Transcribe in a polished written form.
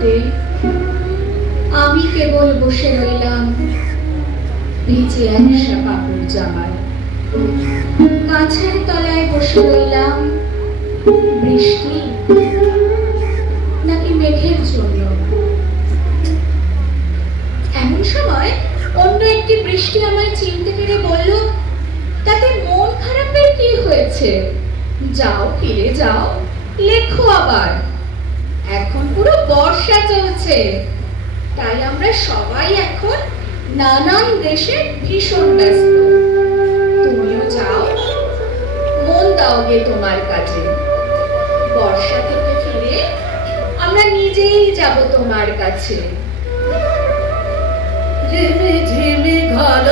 ঘাটে আমি কেবল বসে রইলাম ভিজে একসা কাপড় জামায়। গাছের তলায় বসে রইলাম, বৃষ্টি নাকি মেঘের জন্য। এমন সময় অন্য একটি বৃষ্টি আমায় চিনতে পেরে বলল, তাতে মন খারাপের কি হয়েছে? যাও, ফিরে যাও, লেখো আবার। এখন পুরো বর্ষা চলছে, তাই আমরা সবাই এখন নানান দেশে ভীষণ ব্যস্ত। তুমিও যাও, মন দাও গে তোমার কাজে। বর্ষা থেকে ফিরে আমরা নিজেই যাব তোমার কাছে। ঝিমি ঝিমি ঘন